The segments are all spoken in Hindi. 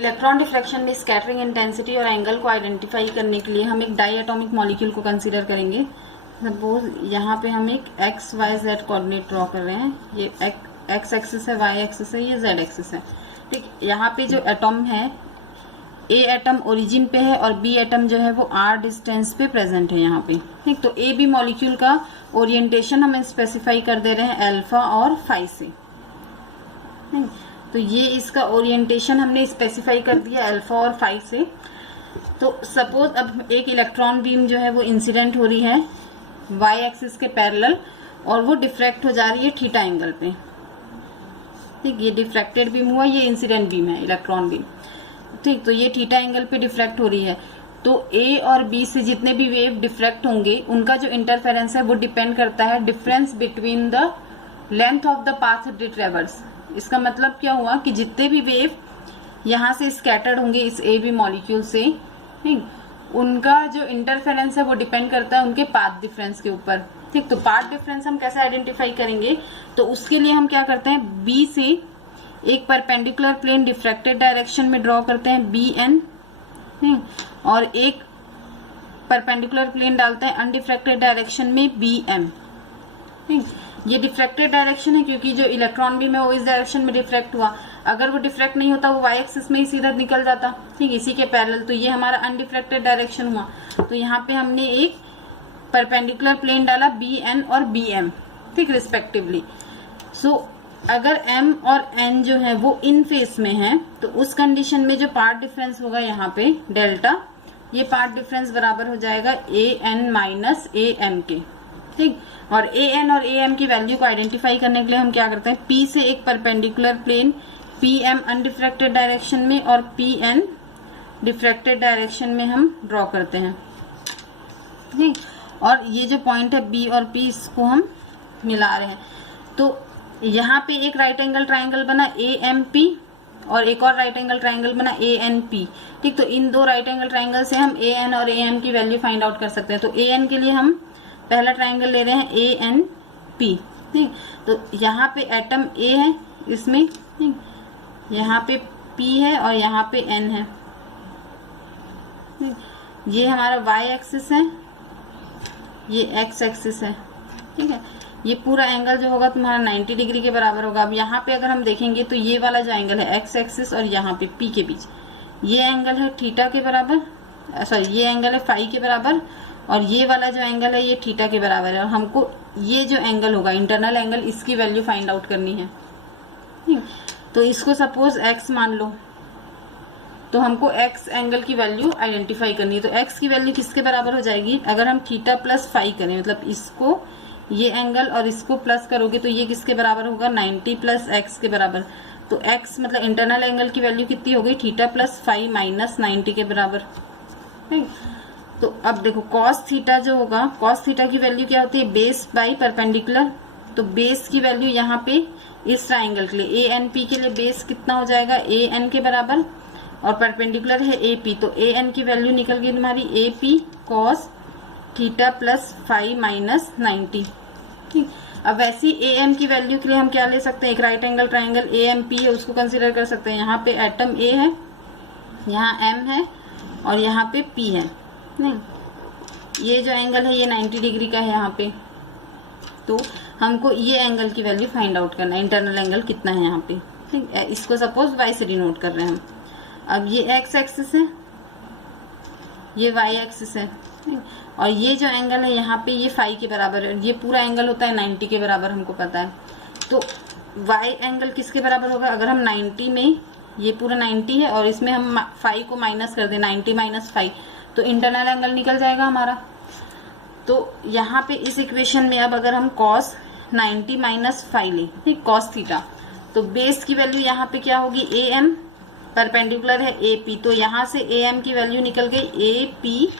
इलेक्ट्रॉन डिफ्रैक्शन में स्कैटरिंग इंटेंसिटी और एंगल को आइडेंटिफाई करने के लिए हम एक डाई एटॉमिक मॉलिक्यूल को कंसीडर करेंगे। सपोज यहाँ पे हम एक x y z coordinate draw कर रहे हैं। ये एक्स एक्सिस है, वाई एक्सिस है, ये जेड एक्सिस है। ठीक, यहाँ पे जो एटॉम है, ए एटम ओरिजिन पे है और बी एटम जो है वो आर डिस्टेंस पे प्रेजेंट है यहाँ पे। ठीक, तो ए बी मॉलिक्यूल का ओरिएंटेशन हमें स्पेसिफाई कर दे रहे हैं अल्फा और फाई से। तो ये इसका ओरिएंटेशन हमने स्पेसिफाई कर दिया अल्फा और फाई से। तो सपोज अब एक इलेक्ट्रॉन बीम जो है वो इंसिडेंट हो रही है वाई एक्सिस के पैरेलल और वो डिफ्रैक्ट हो जा रही है थीटा एंगल पे। ठीक, ये डिफ्रैक्टेड बीम हुआ, ये इंसिडेंट बीम है इलेक्ट्रॉन बीम। ठीक, तो ये थीटा एंगल पे डिफ्रैक्ट हो रही है। तो ए और बी से जितने भी वेव डिफ्रैक्ट होंगे उनका जो इंटरफेरेंस है वो डिपेंड करता है difference between the length of the path दे ट्रेवर्स। इसका मतलब क्या हुआ कि जितने भी वेव यहाँ से स्कैटर्ड होंगे इस ए बी मॉलिक्यूल से, ठीक, उनका जो इंटरफेरेंस है वो डिपेंड करता है उनके पाथ डिफरेंस के ऊपर। ठीक, तो पाथ डिफरेंस हम कैसे आइडेंटिफाई करेंगे? तो उसके लिए हम क्या करते हैं, बी से एक परपेंडिकुलर प्लेन डिफ्रैक्टेड डायरेक्शन में ड्रॉ करते हैं बी एन, और एक परपेंडिकुलर प्लेन डालते हैं अनडिफ्रैक्टेड डायरेक्शन में बी एम। ये डिफ्रैक्टेड डायरेक्शन है क्योंकि जो इलेक्ट्रॉन बीम है वो इस डायरेक्शन में डिफ्रैक्ट हुआ। अगर वो डिफ्रैक्ट नहीं होता वो वाई एक्सिस में ही सीधा निकल जाता, ठीक, इसी के पैरेलल। तो ये हमारा अनडिफ्रैक्टेड डायरेक्शन हुआ। तो यहाँ पे हमने एक परपेंडिकुलर प्लेन डाला बी एन और बी एम, ठीक, रिस्पेक्टिवली। सो अगर m और n जो है वो इन फेस में है तो उस कंडीशन में जो पार्ट डिफरेंस होगा यहाँ पे डेल्टा, ये पार्ट डिफरेंस बराबर हो जाएगा A N minus A M के। ठीक, और ए एन और ए एम की वैल्यू को आइडेंटिफाई करने के लिए हम क्या करते हैं, P से एक perpendicular plane P M undiffracted direction में और पी एन डिफ्रैक्टेड डायरेक्शन में हम ड्रॉ करते हैं। ठीक, और ये जो पॉइंट है B और P, इसको हम मिला रहे हैं। तो यहाँ पे एक राइट एंगल ट्राइंगल बना ए एम पी और एक और राइट एंगल ट्राइंगल बना ए एन पी। ठीक, तो इन दो राइट एंगल ट्राइंगल से हम ए एन और ए एम की वैल्यू फाइंड आउट कर सकते हैं। तो ए एन के लिए हम पहला ट्राइंगल ले रहे हैं ए एन पी। ठीक, तो यहाँ पे एटम ए है इसमें, ठीक, यहाँ पे पी है और यहाँ पे एन है। ये हमारा वाई एक्सिस है, ये एक्स एक्सिस है। ठीक है, ये पूरा एंगल जो होगा तुम्हारा 90 डिग्री के बराबर होगा। अब यहाँ पे अगर हम देखेंगे तो ये वाला जो एंगल है एक्स एक्सिस और यहाँ पे पी के बीच, ये एंगल है थीटा के बराबर, सॉरी ये एंगल है फाई के बराबर, और ये वाला जो एंगल है ये थीटा के बराबर है। और हमको ये जो एंगल होगा इंटरनल एंगल, इसकी वैल्यू फाइंड आउट करनी है। तो इसको सपोज एक्स मान लो, तो हमको एक्स एंगल की वैल्यू आइडेंटिफाई करनी है। तो एक्स की वैल्यू किसके बराबर हो जाएगी, अगर हम थीटा प्लस फाई करें, मतलब इसको ये एंगल और इसको प्लस करोगे तो ये किसके बराबर होगा, 90 प्लस एक्स के बराबर। तो एक्स मतलब इंटरनल एंगल की वैल्यू कितनी हो गई, थीटा प्लस फाई माइनस 90 के बराबर। ठीक, तो अब देखो कॉस थीटा जो होगा, कॉस थीटा की वैल्यू क्या होती है, बेस बाई परपेंडिकुलर। तो बेस की वैल्यू यहाँ पे इस ट्राइंगल के लिए ए एन पी के लिए बेस कितना हो जाएगा, ए एन के बराबर, और परपेंडिकुलर है ए पी। तो ए एन की वैल्यू निकल गई तुम्हारी A P cos theta plus phi minus 90। ठीक, अब वैसी ए एम की वैल्यू के लिए हम क्या ले सकते हैं, एक right angle triangle A M P है उसको कंसीडर कर सकते हैं। यहाँ पे एटम ए है, यहाँ एम है और यहाँ पे पी है। नहीं, ये जो एंगल है ये 90 डिग्री का है यहाँ पे। तो हमको ये एंगल की वैल्यू फाइंड आउट करना है, इंटरनल एंगल कितना है यहाँ पे। ठीक, इसको सपोज वाई से डिनोट कर रहे हैं हम। अब ये एक्स एक्सिस है, ये वाई एक्सिस है, और ये जो एंगल है यहाँ पे ये फाई के बराबर है। ये पूरा एंगल होता है 90 के बराबर, हमको पता है। तो वाई एंगल किसके बराबर होगा, अगर हम 90 में, ये पूरा 90 है और इसमें हम फाई को माइनस कर दें, 90 माइनस फाई, तो इंटरनल एंगल निकल जाएगा हमारा। तो यहाँ पे इस इक्वेशन में अब अगर हम कॉस 90 माइनस फाई लें, ठीक, कॉस थीटा, तो बेस की वैल्यू यहाँ पे क्या होगी, ए एम, परपेंडिकुलर है ए पी। तो यहाँ से ए एम की वैल्यू निकल गई A P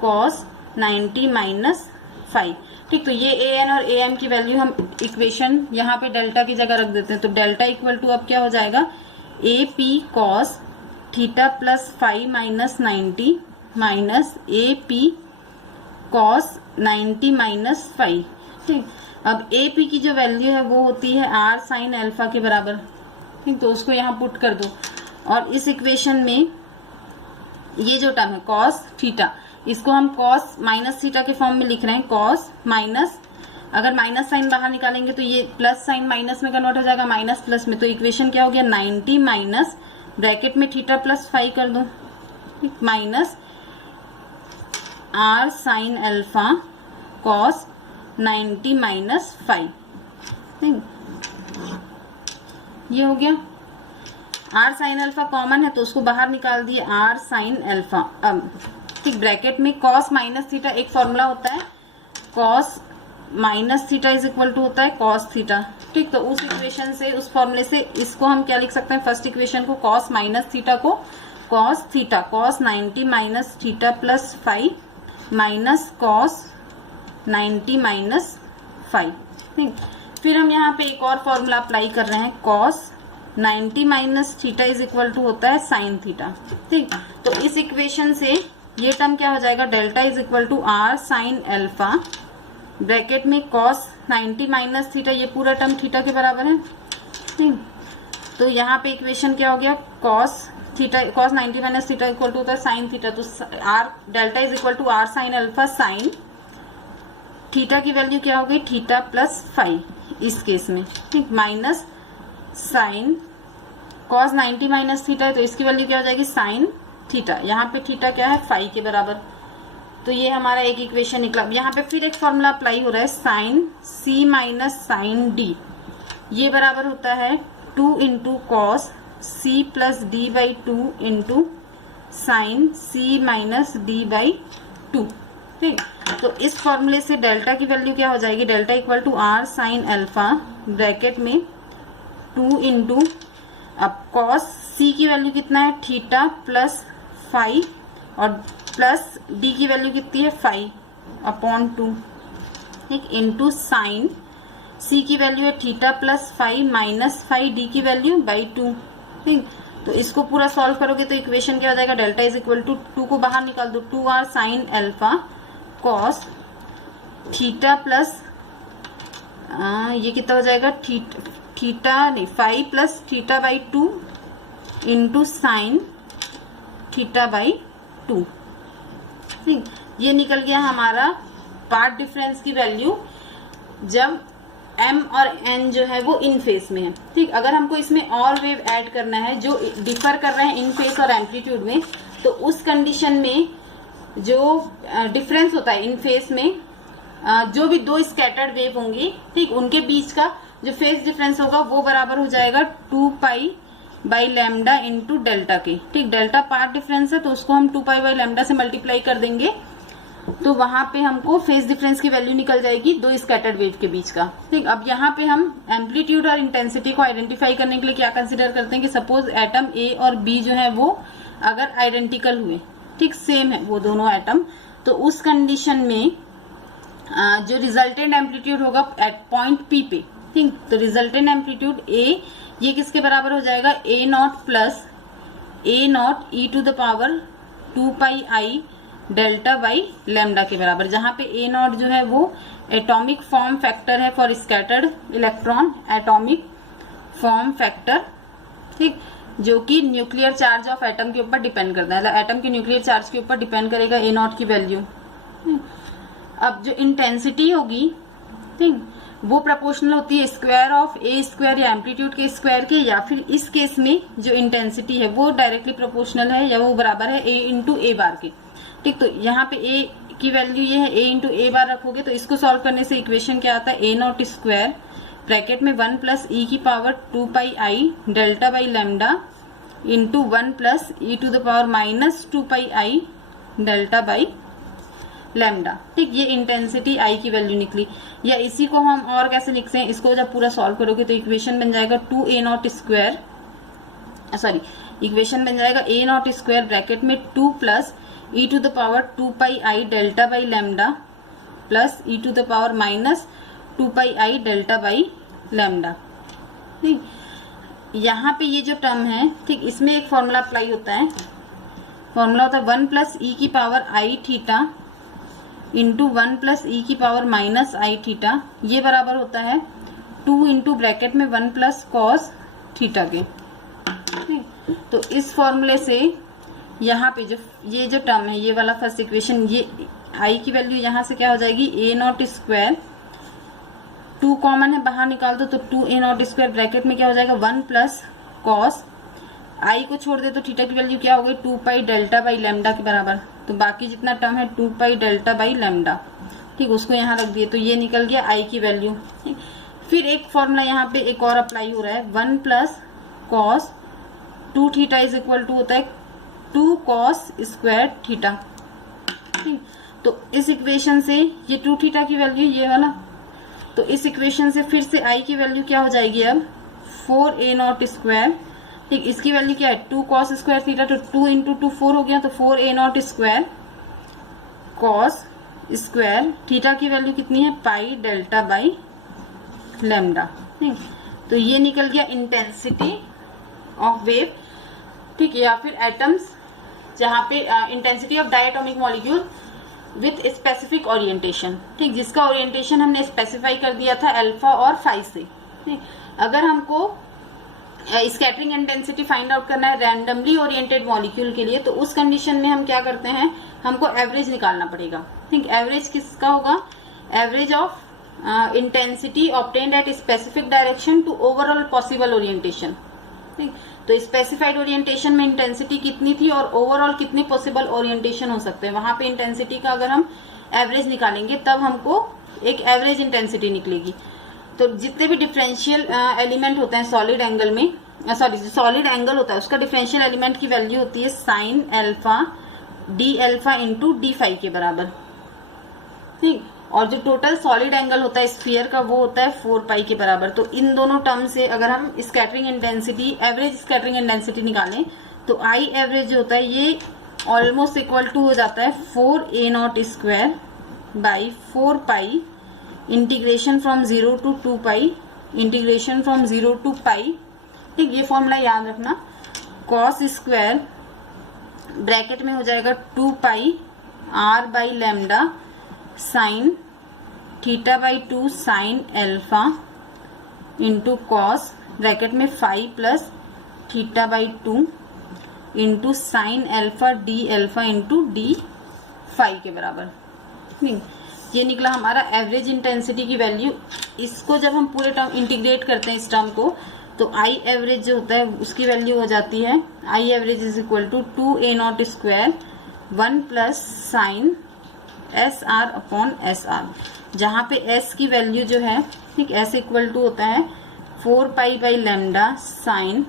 cos 90 minus phi. ठीक, तो ये ए एन और ए एम की वैल्यू हम इक्वेशन यहाँ पे डेल्टा की जगह रख देते हैं। तो डेल्टा इक्वल टू अब क्या हो जाएगा, A P cos theta plus phi minus 90 minus A P cos 90 minus phi. ठीक, अब ए पी की जो वैल्यू है वो होती है आर साइन अल्फा के बराबर। ठीक, तो उसको यहाँ पुट कर दो। और इस इक्वेशन में ये जो टर्म है कॉस थीटा, इसको हम कॉस माइनस थीटा के फॉर्म में लिख रहे हैं। कॉस माइनस, अगर माइनस साइन बाहर निकालेंगे तो ये प्लस साइन माइनस में कन्वर्ट हो जाएगा, माइनस प्लस में। तो इक्वेशन क्या हो गया 90 माइनस ब्रैकेट में थीटा प्लस 5 कर दो, minus R sine alpha cos 90 minus 5। ये हो गया। आर साइन अल्फा कॉमन है तो उसको बाहर निकाल दिए, आर साइन अल्फा। ठीक, ब्रैकेट में कॉस माइनस थीटा एक फॉर्मूला होता है, cos minus theta is equal to होता है कॉस थीटा। ठीक, तो उस इक्वेशन से, उस फॉर्मूले से इसको हम क्या लिख सकते हैं, फर्स्ट इक्वेशन को कॉस माइनस थीटा को cos theta cos 90 minus theta plus 5 minus cos 90 minus 5। ठीक, फिर हम यहाँ पे एक और फॉर्मूला अप्लाई कर रहे हैं, cos 90 minus theta is equal to होता है साइन थीटा। ठीक, तो इस इक्वेशन से ये टर्म क्या हो जाएगा, delta is equal to R sine alpha bracket में कॉस 90 माइनस थीटा, ये पूरा टर्म थीटा के बराबर है। ठीक, तो यहाँ पे इक्वेशन क्या हो गया, cos theta cos 90 minus theta equal to होता है साइन थीटा। तो R delta is equal to R sine alpha sine theta की वैल्यू क्या हो गई, थीटा प्लस 5 इस केस में। ठीक, minus sine cos 90 minus theta है तो इसकी वैल्यू क्या हो जाएगी, साइन थीटा। यहाँ पे थीटा क्या है 5 के बराबर। तो ये हमारा एक इक्वेशन निकला। यहाँ पे फिर एक फॉर्मूला अप्लाई हो रहा है, sine C minus sine D, ये बराबर होता है 2 into cos C plus D by 2 into sine C minus D by 2। ठीक, तो इस फॉर्मूले से डेल्टा की वैल्यू क्या हो जाएगी, delta equal to R sine alpha bracket में 2 इंटू, अब कॉस सी की वैल्यू कितना है, थीटा प्लस 5 और प्लस डी की वैल्यू कितनी है 5/2। ठीक, इंटू साइन सी की वैल्यू है थीटा प्लस 5 माइनस 5 डी की वैल्यू बाई 2। ठीक, तो इसको पूरा सॉल्व करोगे तो इक्वेशन क्या हो जाएगा, डेल्टा इज इक्वल टू 2 को बाहर निकाल दो, 2r sign alpha cos theta plus ये कितना हो जाएगा, थीटा नहीं 5 plus theta by 2 into sine theta by 2। ठीक, ये निकल गया हमारा पार्ट डिफरेंस की वैल्यू जब m और n जो है वो इन फेस में है। ठीक, अगर हमको इसमें और वेव ऐड करना है जो डिफर कर रहे हैं इन फेस और एम्पलीट्यूड में, तो उस कंडीशन में जो डिफरेंस होता है इन फेस में, जो भी दो स्कैटर्ड वेव होंगी, ठीक, उनके बीच का जो फेस डिफरेंस होगा वो बराबर हो जाएगा 2 पाई बाई लैम्डा इंटू डेल्टा के। ठीक, डेल्टा पार्ट डिफरेंस है तो उसको हम 2 पाई बाई लैम्डा से मल्टीप्लाई कर देंगे तो वहां पे हमको फेस डिफरेंस की वैल्यू निकल जाएगी दो स्कैटर्ड वेव के बीच का। ठीक, अब यहाँ पे हम एम्पलीट्यूड और इंटेंसिटी को आइडेंटिफाई करने के लिए क्या कंसिडर करते हैं कि सपोज एटम ए और बी जो है वो अगर आइडेंटिकल हुए, ठीक, सेम है वो दोनों एटम, तो उस कंडीशन में जो रिजल्टेंट एम्पलीट्यूड होगा एट पॉइंट पी पे, ठीक, तो रिजल्टेंट एम्पलीट्यूड ए ये किसके बराबर हो जाएगा, A not plus A not E to the power 2 pi I delta by lambda के बराबर, जहां पे ए नॉट जो है वो एटॉमिक फॉर्म फैक्टर है for scattered electron, atomic form factor, ठीक, जो कि न्यूक्लियर चार्ज ऑफ एटम के ऊपर डिपेंड करता है, एटम के न्यूक्लियर चार्ज के ऊपर डिपेंड करेगा ए नॉट की वैल्यू। अब जो इंटेंसिटी होगी, ठीक, वो प्रोपोर्शनल होती है स्क्वायर ऑफ ए स्क्वायर या एम्पलीट्यूड के स्क्वायर के, या फिर इस केस में जो इंटेंसिटी है वो डायरेक्टली प्रोपोर्शनल है या वो बराबर है ए इंटू ए बार के। ठीक, तो यहाँ पे ए की वैल्यू ये है, ए इंटू ए बार रखोगे तो इसको सॉल्व करने से इक्वेशन क्या आता है, ए नॉट स्क्वायर ब्रैकेट में 1 प्लस ई की power 2 pi I delta by lambda into 1 plus e to the power minus 2 pi I delta by lambda. ठीक, ये इंटेंसिटी आई की वैल्यू निकली। या इसी को हम और कैसे लिखते हैं, इसको जब पूरा सॉल्व करोगे तो इक्वेशन बन जाएगा 2a not square, sorry equation बन जाएगा a नॉट स्क्वायर ब्रैकेट में 2 plus e to the power 2 pi I delta by lambda plus e to the power minus 2 pi I delta by lambda. ठीक, यहाँ पे ये जो टर्म है, ठीक, इसमें एक फॉर्मूला अप्लाई होता है, फॉर्मूला होता है 1 प्लस ई की पावर आई थीटा इंटू 1 प्लस ई की पावर माइनस आई थीटा, ये बराबर होता है 2 इंटू ब्रैकेट में 1 प्लस कॉस थीटा के। ठीक, तो इस फॉर्मूले से यहाँ पे जो ये जो टर्म है, ये वाला फर्स्ट इक्वेशन, ये आई की वैल्यू यहाँ से क्या हो जाएगी, ए नॉट स्क्वायर, 2 कॉमन है बाहर निकाल दो तो 2 ए नॉट स्क्वायर, ब्रैकेट में क्या हो जाएगा 1 प्लस कॉस, आई को छोड़ दे तो थीटा की वैल्यू क्या हो गई 2 पाई डेल्टा बाई लैम्डा के बराबर। तो बाकी जितना टर्म है 2 पाई डेल्टा बाई लैम्डा, ठीक, उसको यहाँ रख दिए तो ये निकल गया आई की वैल्यू। फिर एक फॉर्मूला यहाँ पे एक और अप्लाई हो रहा है, 1 plus cos 2 theta is equal to होता है 2 कॉस स्क्वायर थीटा। ठीक, तो इस इक्वेशन से ये 2 थीटा की वैल्यू ये वाला, तो इस इक्वेशन से फिर से आई की वैल्यू क्या हो जाएगी अब 4 ए नॉट स्क्वायर। ठीक, इसकी वैल्यू क्या है 2 कॉस स्क्वायर थीटा, तो 2 इंटू 2 4 हो गया, तो 4 A not square cos square theta की वैल्यू कितनी है पाई डेल्टा बाई लैम्डा। ठीक, तो ये निकल गया इंटेंसिटी ऑफ वेव। ठीक है, या फिर एटम्स जहाँ पे intensity of diatomic molecule with specific orientation. ठीक, जिसका ओरिएंटेशन हमने स्पेसिफाई कर दिया था अल्फा और फाई से। ठीक, अगर हमको स्कैटरिंग इंटेंसिटी फाइंड आउट करना है रैंडमली ओरिएंटेड मॉलिक्यूल के लिए, तो उस कंडीशन में हम क्या करते हैं, हमको एवरेज निकालना पड़ेगा। ठीक, एवरेज किसका होगा, average of intensity obtained at specific direction to overall possible orientation. ठीक, तो स्पेसिफाइड ओरिएंटेशन में इंटेंसिटी कितनी थी और ओवरऑल कितने पॉसिबल ओरिएंटेशन हो सकते हैं, वहां पे इंटेंसिटी का अगर हम एवरेज निकालेंगे तब हमको एक एवरेज इंटेंसिटी निकलेगी। तो जितने भी डिफरेंशियल एलिमेंट होते हैं सॉलिड एंगल में, सॉलिड एंगल होता है उसका डिफरेंशियल एलिमेंट की वैल्यू होती है sine alpha D alpha into D phi के बराबर। ठीक, और जो टोटल सॉलिड एंगल होता है स्फीयर का वो होता है 4 पाई के बराबर। तो इन दोनों टर्म से अगर हम scattering intensity, average scattering intensity निकालें तो आई एवरेज जो होता है ये ऑलमोस्ट इक्वल टू हो जाता है 4 A not square by 4 pi integration from 0 to 2 pi integration from 0 to pi. ठीक, ये फॉर्मूला याद रखना, कॉस स्क्वायर ब्रैकेट में हो जाएगा 2 pi R by lambda sine theta by 2 sine alpha into cos bracket में 5 plus theta by 2 into sine alpha D alpha into D phi के बराबर। नहीं, ये निकला हमारा एवरेज इंटेंसिटी की वैल्यू। इसको जब हम पूरे टर्म इंटीग्रेट करते हैं इस टर्म को, तो आई एवरेज जो होता है उसकी वैल्यू हो जाती है I average is equal to 2 A not square 1 plus sine S r upon s are, जहाँ पे एस की वैल्यू जो है, ठीक, एस इक्वल टू होता है 4 pi by lambda sine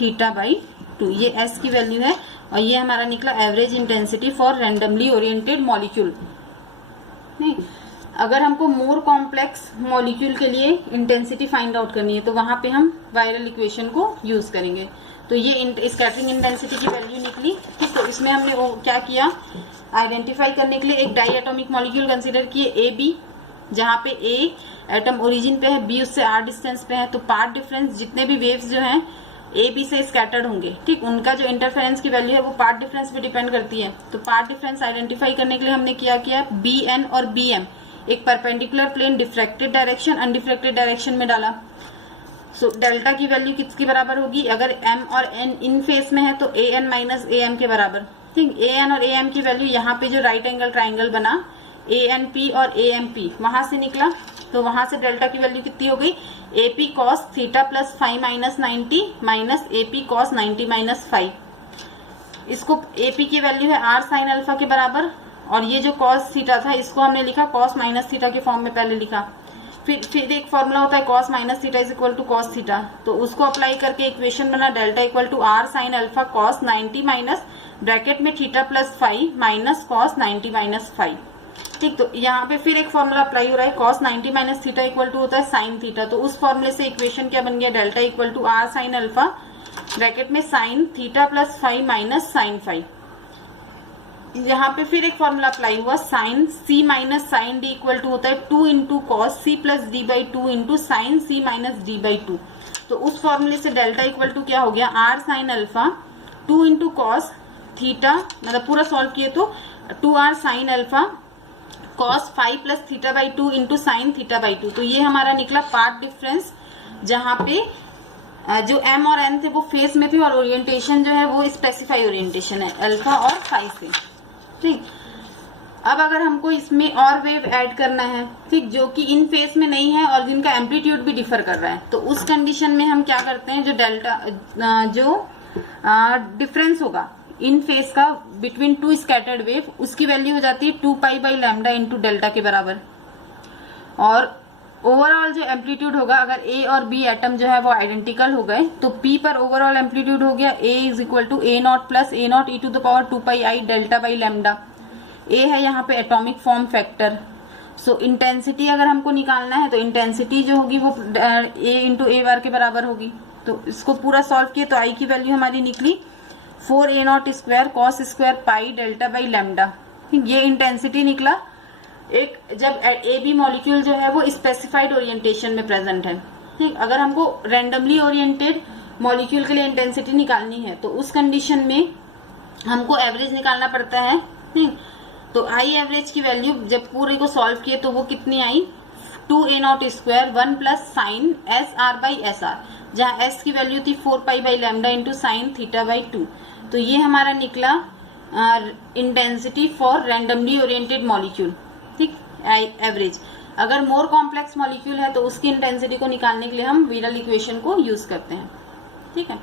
theta by 2, ये एस की वैल्यू है। और ये हमारा निकला average intensity for randomly oriented molecule. नहीं, अगर हमको मोर कॉम्प्लेक्स मॉलिक्यूल के लिए इंटेंसिटी फाइंड आउट करनी है तो वहां पे हम वायरल इक्वेशन को यूज करेंगे। तो ये स्कैटरिंग इंटेंसिटी की वैल्यू निकली। ठीक, तो इसमें हमने वो क्या किया, आइडेंटिफाई करने के लिए एक डाई एटॉमिक मॉलिक्यूल कंसीडर किए ए बी, जहाँ पे ए एटम ओरिजिन पे है, बी उससे आर डिस्टेंस पे है, तो पार्ट डिफरेंस जितने भी वेव्स जो हैं ए बी से स्कैटर्ड होंगे। ठीक, उनका जो इंटरफेरेंस की वैल्यू है वो पार्ट डिफरेंस पे डिपेंड करती है। तो पार्ट डिफरेंस आइडेंटिफाई करने के लिए हमने क्या किया, बी एन और बी एम एक perpendicular plane diffracted direction undiffracted direction में डाला। सो डेल्टा की वैल्यू किसके बराबर होगी, अगर एम और एन इन फेस में है तो A N minus A M के बराबर। ठीक, ए एन और ए एम की वैल्यू यहाँ पे जो राइट एंगल ट्राइंगल बना ए एन पी और ए एम पी वहां से निकला, तो वहां से डेल्टा की वैल्यू कितनी हो गई, A P cos theta plus 5 minus 90 minus A P cos 90 minus 5। इसको ए पी की वैल्यू है आर साइन अल्फा के बराबर, और ये जो कॉस थीटा था इसको हमने लिखा कॉस माइनस थीटा के फॉर्म में पहले लिखा। फिर एक फॉर्मूला होता है cos minus theta is equal to cos theta, तो उसको अप्लाई करके इक्वेशन बना delta equal to R sine alpha cos 90 minus bracket में theta plus 5 minus cos 90 minus 5। ठीक, तो यहाँ पे फिर एक फॉर्मूला अप्लाई हो रहा है, cos 90 minus theta equal to होता है साइन थीटा, तो उस फॉर्मूले से इक्वेशन क्या बन गया, delta equal to R sine alpha bracket में sine theta plus 5 minus sine 5। यहाँ पे फिर एक फॉर्मूला अप्लाई हुआ, sine C minus sine D equal to होता है 2 into cos C plus D by 2 into sine C minus D by 2। तो उस फॉर्मूले से डेल्टा इक्वल टू क्या हो गया, R sine alpha 2 into cos theta, मतलब पूरा सॉल्व किए तो 2 R sine alpha cos 5 plus theta by 2 into sine theta by 2। तो ये हमारा निकला पार्ट डिफरेंस, जहाँ पे जो m और n थे वो फेस में थे और ओरिएंटेशन जो है वो स्पेसिफाई ओरिएंटेशन है अल्फा और फाई से। ठीक, अब अगर हमको इसमें और वेव ऐड करना है, ठीक, जो कि इन फेस में नहीं है और जिनका एम्पलीट्यूड भी डिफर कर रहा है, तो उस कंडीशन में हम क्या करते हैं, जो डेल्टा जो डिफरेंस होगा इन फेस का बिटवीन टू स्कैटर्ड वेव, उसकी वैल्यू हो जाती है 2 पाई बाई लैम्डा इंटू डेल्टा के बराबर। और ओवरऑल जो एम्पलीट्यूड होगा, अगर ए और बी एटम जो है वो आइडेंटिकल हो गए तो पी पर ओवरऑल एम्पलीट्यूड हो गया A is equal to A not plus A not E to the power 2 pi I delta by lambda. A है यहाँ पे atomic form factor. So intensity अगर हमको निकालना है तो इंटेंसिटी जो होगी वो ए इंटू ए बार के बराबर होगी। तो इसको पूरा सॉल्व किया तो आई की वैल्यू हमारी निकली 4 A not square cos square pi delta by lambda. ये इंटेंसिटी निकला एक जब ए बी मॉलिक्यूल जो है वो स्पेसिफाइड ओरिएंटेशन में प्रेजेंट है। ठीक, अगर हमको रैंडमली ओरिएंटेड मॉलिक्यूल के लिए इंटेंसिटी निकालनी है तो उस कंडीशन में हमको एवरेज निकालना पड़ता है। ठीक, तो आई एवरेज की वैल्यू जब पूरे को सॉल्व किए तो वो कितनी आई 2 A not square 1 plus sine S R by S are, जहाँ एस की वैल्यू थी 4 pi by lambda into sine theta by 2। तो ये हमारा निकला intensity for randomly oriented molecule. ठीक, एवरेज। अगर मोर कॉम्प्लेक्स मॉलिक्यूल है तो उसकी इंटेंसिटी को निकालने के लिए हम वीरल इक्वेशन को यूज करते हैं। ठीक है।